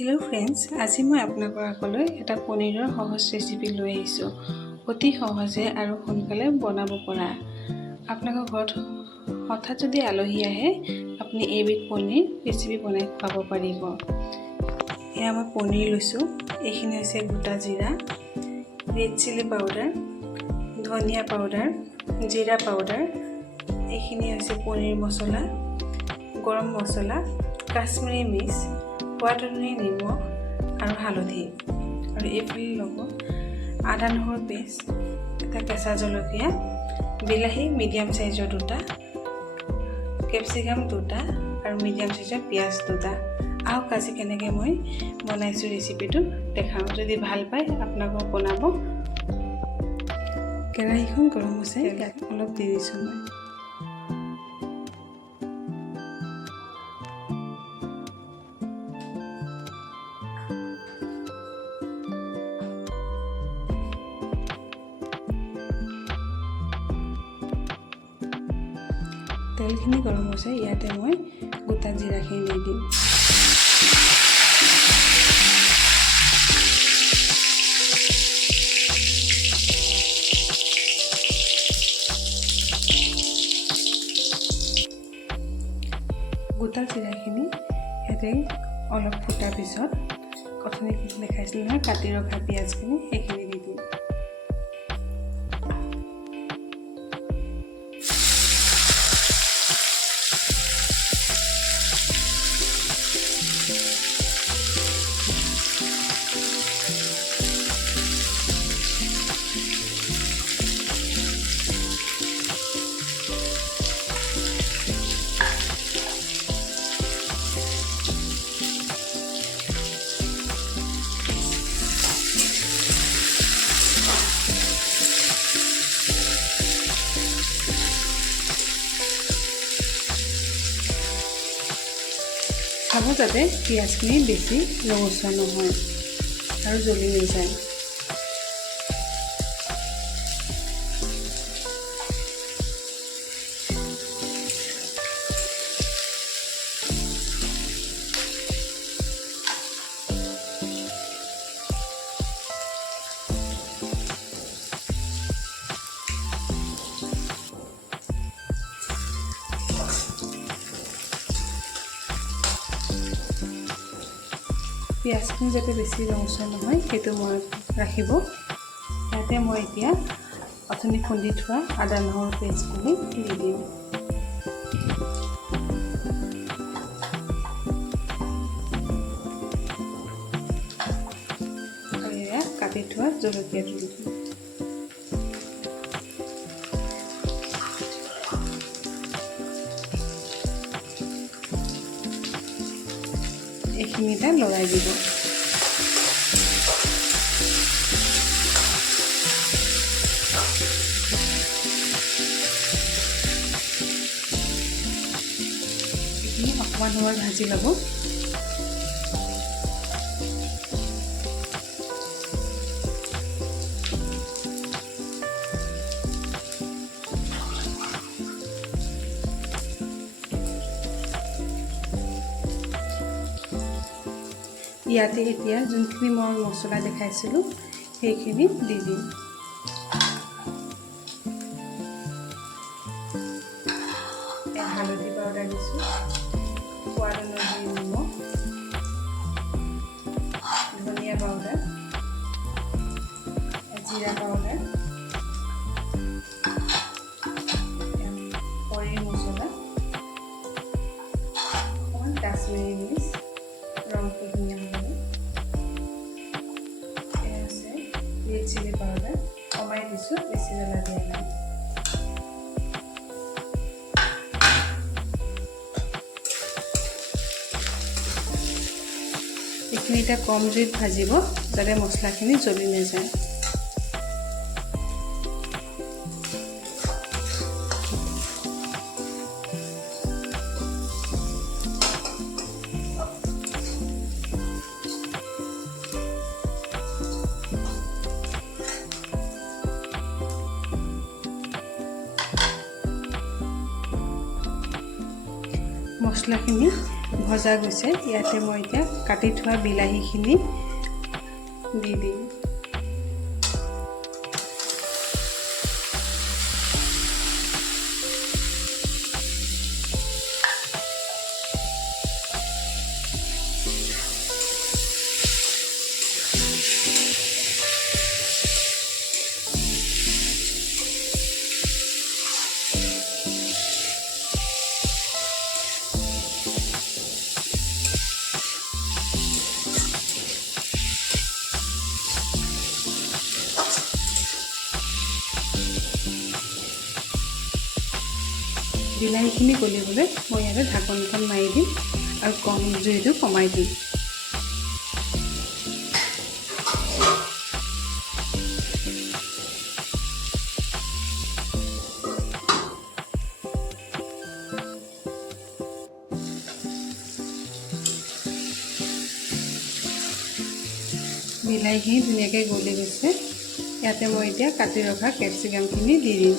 Hello' friends, আজি মই আপোনালোকৰ আগলৈ এটা পনীৰৰ সহজ ৰেচিপি লৈ আহিছোঁ। অতি সহজে আৰু সোনকালে বনাব পৰা। আপোনালোকৰ ঘৰত হঠাৎ যদি আলহী আহে, আপুনি এইবিধ পনীৰ ৰেচিপি বনাই খুৱাব পাৰিব। এয়া মই পনীৰ লৈছোঁ। এইখিনি হৈছে গোটা জিৰা, ৰেড চিলি পাউডাৰ, ধনিয়া পাউডাৰ, জিৰা পাউডাৰ। এইখিনি হৈছে পনীৰ মছলা, গৰম মছলা, কাশ্মীৰী মিৰ্চ, সোৱাদ অনুযায়ী নিমখ আৰু হালধি। আৰু এইফালে ল'ব আদা নহৰু পেষ্ট, এটা কেঁচা জলকীয়া, বিলাহী মিডিয়াম চাইজৰ দুটা, কেপচিকাম দুটা আৰু মিডিয়াম চাইজৰ পিঁয়াজ দুটা। আহক আজি কেনেকৈ মই বনাইছোঁ ৰেচিপিটো দেখাওঁ। যদি ভাল পায় আপোনালোকক বনাব। কেৰাহীখন গৰম হৈছে, ইয়াত অলপ দি দিছোঁ মই। তেলখিনি গৰম হৈছে, ইয়াতে মই গোটা জিৰাখিনি দি দিম। গোটা জিৰাখিনি ইয়াতে অলপ ফুটাৰ পিছত অথনি দেখাইছিলোঁ নহয় কাটি ৰখা পিঁয়াজখিনি, সেইখিনি দি দিম। চাব যাতে পিঁয়াজখিনি বেছি ৰঙচুৱা নহয় আৰু জ্বলি নাযায়। পিঁয়াজখিনি যাতে বেছি ৰঙচুৱা নহয় সেইটো মনত ৰাখিব। ইয়াতে মই এতিয়া অথনি খুন্দি থোৱা আদা নহৰু পেষ্টখিনি দি দিম। আৰু এয়া কাটি থোৱা জলকীয়াটো দি দিম। এইখিনিতে লৰাই দিব। এইখিনি অকণমান সময় ভাজি ল'ব। ইয়াতে এতিয়া যোনখিনি মই মছলা দেখাইছিলোঁ সেইখিনি দি দিম। হালধি পাউডাৰ দিছোঁ, সোৱাদ অনুযায়ী নিমখ, ধনিয়া পাউডাৰ, জিৰা পাউডাৰ, পনীৰ মছলা, অকণমান কাশ্মীৰী মিৰ্চ ৰংটো ধুনীয়া হ'বলৈ, এয়া আছে ৰেড চিলি পাউডাৰ কমাই দিছোঁ, বেছি জ্বলা দিয়া নাই। এইখিনি এতিয়া কম জুইত ভাজিব যাতে মছলাখিনি জ্বলি নাযায়। মছলাখিনি ভজা গৈছে। ইয়াতে মই এতিয়া কাটি থোৱা বিলাহীখিনি দি দিম। বিলাহীখিনি গলিবলৈ মই ইয়াতে ঢাকনখন মাৰি দিম আৰু কম জুইটো কমাই দিম। বিলাহীখিনি ধুনীয়াকৈ গলি গৈছে। ইয়াতে মই এতিয়া কাটি ৰখা কেপচিকামখিনি দি দিম।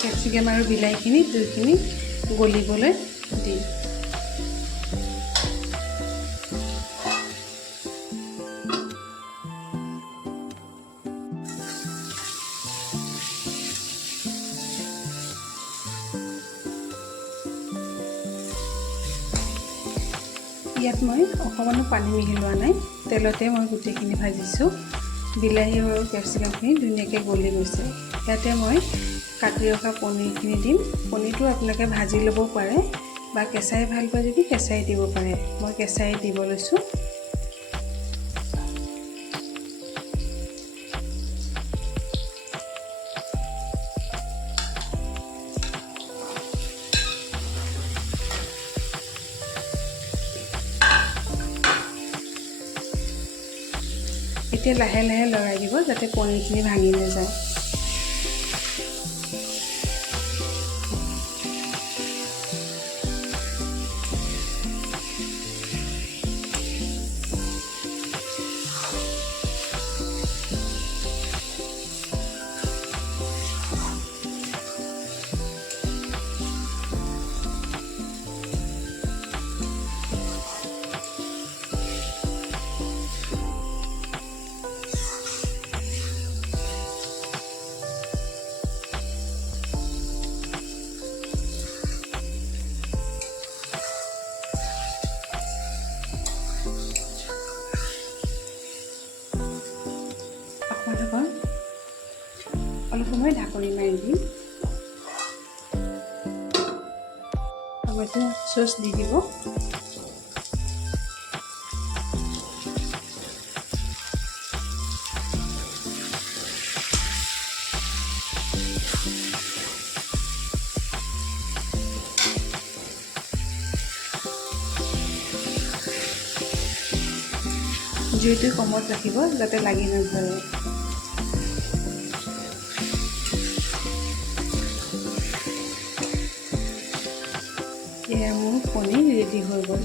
কেপচিকাম আৰু বিলাহীখিনি দুইখিনি গলিবলৈ দিম। ইয়াত মই অকণমানো পানী মিহলোৱা নাই, তেলতে মই গোটেইখিনি ভাজিছোঁ। বিলাহী আৰু কেপচিকামখিনি ধুনীয়াকৈ গলি গৈছে। ইয়াতে মই কাটি ৰখা পনীৰখিনি দিম। পনীৰটো আপোনালোকে ভাজি ল'ব পাৰে বা কেঁচাই ভাল পায় যদি কেঁচাই দিব পাৰে। মই কেঁচাই দিব লৈছোঁ। এতিয়া লাহে লাহে লৰাই দিব যাতে পনীৰখিনি ভাঙি নাযায়। অলপ সময় ঢাকনি মাৰি দিম। টমেটো চচ দি দিব। জুইটো কমত ৰাখিব যাতে লাগি নধৰে। এয়া মোৰ পনীৰ ৰেডি হৈ গ'ল।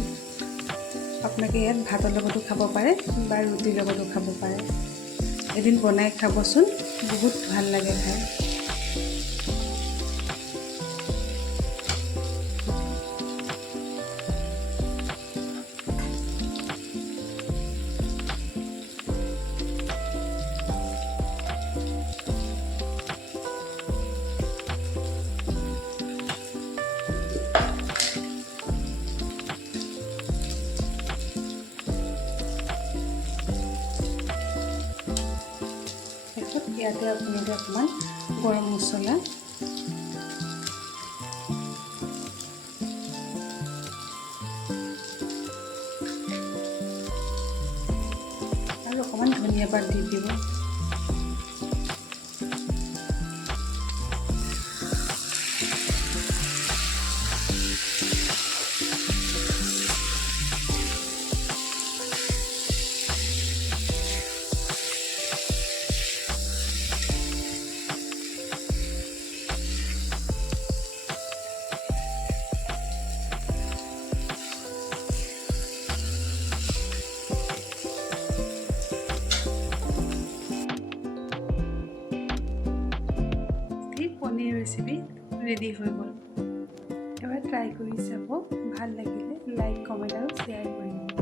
আপোনালোকে ইয়াত ভাতৰ লগতো খাব পাৰে বা ৰুটিৰ লগতো খাব পাৰে। এদিন বনাই খাবচোন, বহুত ভাল লাগে খাই। ইয়াতে আপোনালোকে অকণমান গৰম মছলা আৰু অকণমান ধনিয়া পাত দি দিব। ৰেচিপি ৰেডি হৈ গ'ল। এবাৰ ট্ৰাই কৰি চাব, ভাল লাগিলে লাইক, কমেণ্ট আৰু শ্বেয়াৰ কৰিব।